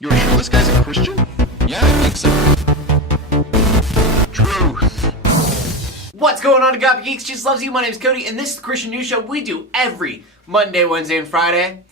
You're sure this guy's a Christian? Yeah, I think so. Truth. What's going on, Gob Geeks? Just loves you. My name's Cody, and this is the Christian News Show we do every Monday, Wednesday, and Friday.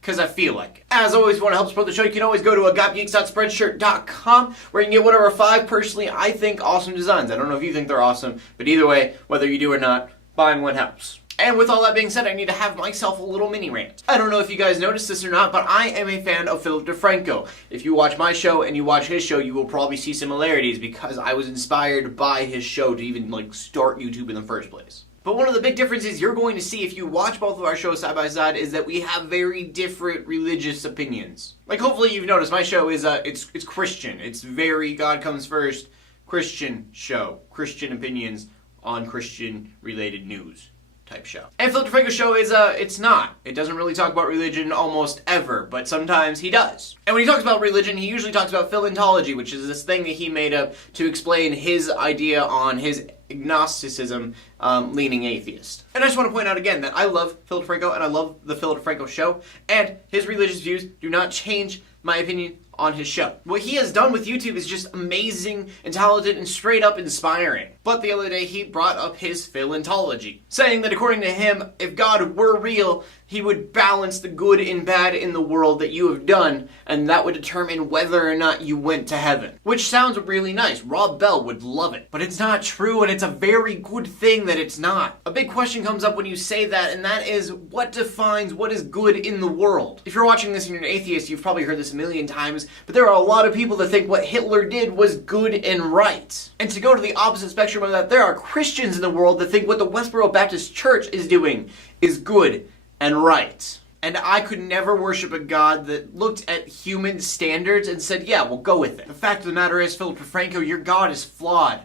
Because I feel like it. As always, if you want to help support the show, you can always go to gobgeeks.spreadshirt.com, where you can get one of our 5 personally, I think, awesome designs. I don't know if you think they're awesome, but either way, whether you do or not, buying one helps. And with all that being said, I need to have myself a little mini rant. I don't know if you guys noticed this or not, but I am a fan of Philip DeFranco. If you watch my show and you watch his show, you will probably see similarities because I was inspired by his show to even start YouTube in the first place. But one of the big differences you're going to see if you watch both of our shows side by side is that we have very different religious opinions. Like, hopefully you've noticed my show is it's Christian. It's very God comes first Christian show. Christian opinions on Christian related news type show. And Philip DeFranco's show is it's not. It doesn't really talk about religion almost ever, but sometimes he does. And when he talks about religion, he usually talks about philontology, which is this thing that he made up to explain his idea on his agnosticism leaning atheist. And I just want to point out again that I love Philip DeFranco and I love the Philip DeFranco show, and his religious views do not change my opinion on his show. What he has done with YouTube is just amazing and talented and straight up inspiring. But the other day he brought up his philontology, saying that according to him, if God were real, he would balance the good and bad in the world that you have done, and that would determine whether or not you went to heaven. Which sounds really nice. Rob Bell would love it. But it's not true, and it's a very good thing that it's not. A big question comes up when you say that, and that is, what defines what is good in the world? If you're watching this and you're an atheist, you've probably heard this a million times, but there are a lot of people that think what Hitler did was good and right. And to go to the opposite spectrum of that, there are Christians in the world that think what the Westboro Baptist Church is doing is good and right. And I could never worship a God that looked at human standards and said, yeah, we'll go with it. The fact of the matter is, Philip DeFranco, your God is flawed.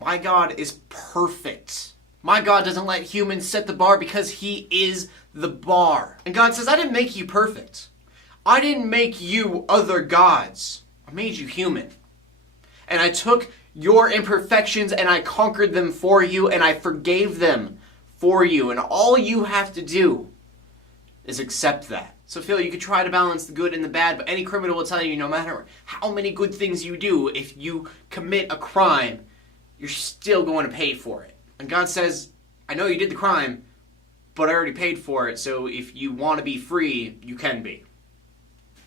My God is perfect. My God doesn't let humans set the bar because he is the bar. And God says, I didn't make you perfect. I didn't make you other gods. I made you human. And I took your imperfections and I conquered them for you and I forgave them for you. And all you have to do is accept that. So Phil, you could try to balance the good and the bad, but any criminal will tell you no matter how many good things you do, if you commit a crime, you're still going to pay for it. And God says, I know you did the crime, but I already paid for it, so if you want to be free, you can be.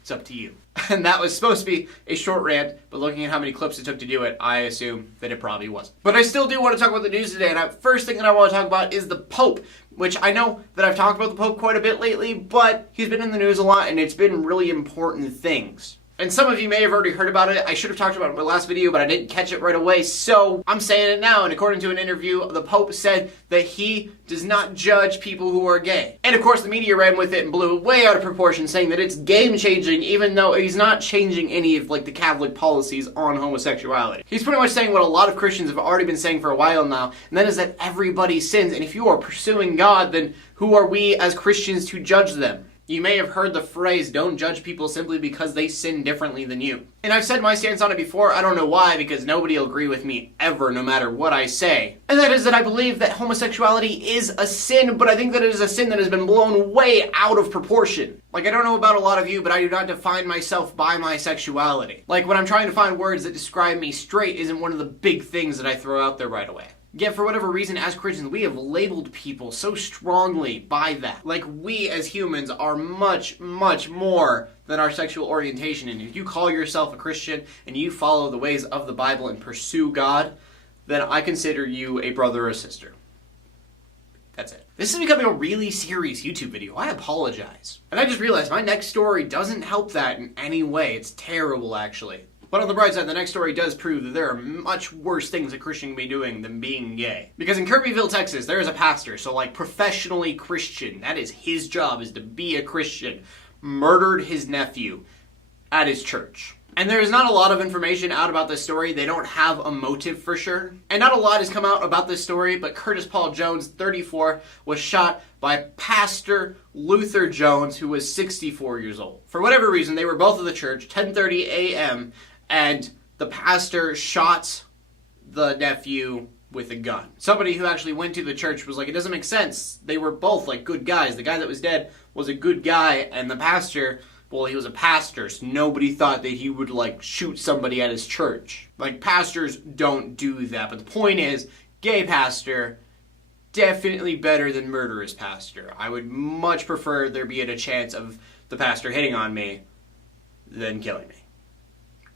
It's up to you. And that was supposed to be a short rant, but looking at how many clips it took to do it, I assume that it probably wasn't. But I still do want to talk about the news today, and the first thing that I want to talk about is the Pope, which I know that I've talked about the Pope quite a bit lately, but he's been in the news a lot, and it's been really important things. And some of you may have already heard about it. I should have talked about it in my last video, but I didn't catch it right away, so I'm saying it now. And according to an interview, the Pope said that he does not judge people who are gay. And of course, the media ran with it and blew it way out of proportion, saying that it's game-changing, even though he's not changing any of the Catholic policies on homosexuality. He's pretty much saying what a lot of Christians have already been saying for a while now, and that is that everybody sins. And if you are pursuing God, then who are we as Christians to judge them? You may have heard the phrase, don't judge people simply because they sin differently than you. And I've said my stance on it before, I don't know why, because nobody will agree with me ever, no matter what I say. And that is that I believe that homosexuality is a sin, but I think that it is a sin that has been blown way out of proportion. I don't know about a lot of you, but I do not define myself by my sexuality. When I'm trying to find words that describe me, straight isn't one of the big things that I throw out there right away. Yet, for whatever reason, as Christians, we have labeled people so strongly by that. We as humans are much, much more than our sexual orientation. And if you call yourself a Christian and you follow the ways of the Bible and pursue God, then I consider you a brother or sister. That's it. This is becoming a really serious YouTube video. I apologize. And I just realized my next story doesn't help that in any way. It's terrible, actually. But on the bright side, the next story does prove that there are much worse things a Christian can be doing than being gay. Because in Kirbyville, Texas, there is a pastor, so professionally Christian, that is his job, is to be a Christian, murdered his nephew at his church. And there is not a lot of information out about this story. They don't have a motive for sure. And not a lot has come out about this story, but Curtis Paul Jones, 34, was shot by Pastor Luther Jones, who was 64 years old. For whatever reason, they were both at the church, 10:30 a.m., and the pastor shot the nephew with a gun. Somebody who actually went to the church was like, it doesn't make sense. They were both good guys. The guy that was dead was a good guy, and the pastor Well, he was a pastor, so nobody thought that he would, like, shoot somebody at his church. Like, pastors don't do that. But the point is, gay pastor, definitely better than murderous pastor. I would much prefer there be a chance of the pastor hitting on me than killing me.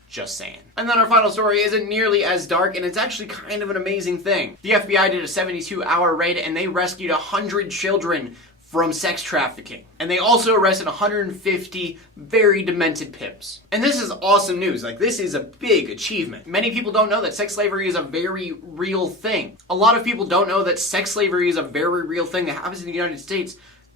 Just saying. And then our final story isn't nearly as dark, and it's actually kind of an amazing thing. The FBI did a 72-hour raid, and they rescued 100 children from sex trafficking. And they also arrested 150 very demented pimps. And this is awesome news. Like, this is a big achievement. Many people don't know that sex slavery is a very real thing. A lot of people don't know that sex slavery is a very real thing that happens in the United States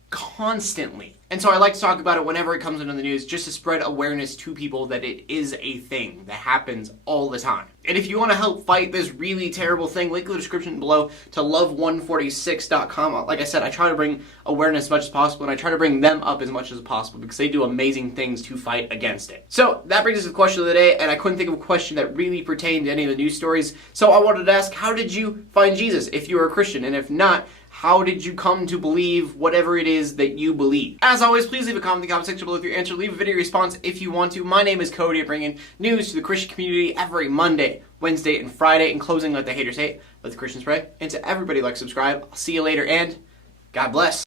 constantly. And so I like to talk about it whenever it comes into the news, just to spread awareness to people that it is a thing that happens all the time. And if you want to help fight this really terrible thing, link in the description below to love146.com. Like I said, I try to bring awareness as much as possible, and I try to bring them up as much as possible because they do amazing things to fight against it. So that brings us to the question of the day, and I couldn't think of a question that really pertained to any of the news stories. So I wanted to ask, how did you find Jesus if you are a Christian? And if not, how did you come to believe whatever it is that you believe? As always, please leave a comment in the comment section below with your answer. Leave a video response if you want to. My name is Cody. I bring in news to the Christian community every Monday, Wednesday, and Friday. In closing, let the haters hate, let the Christians pray. And to everybody, like, subscribe. I'll see you later, and God bless.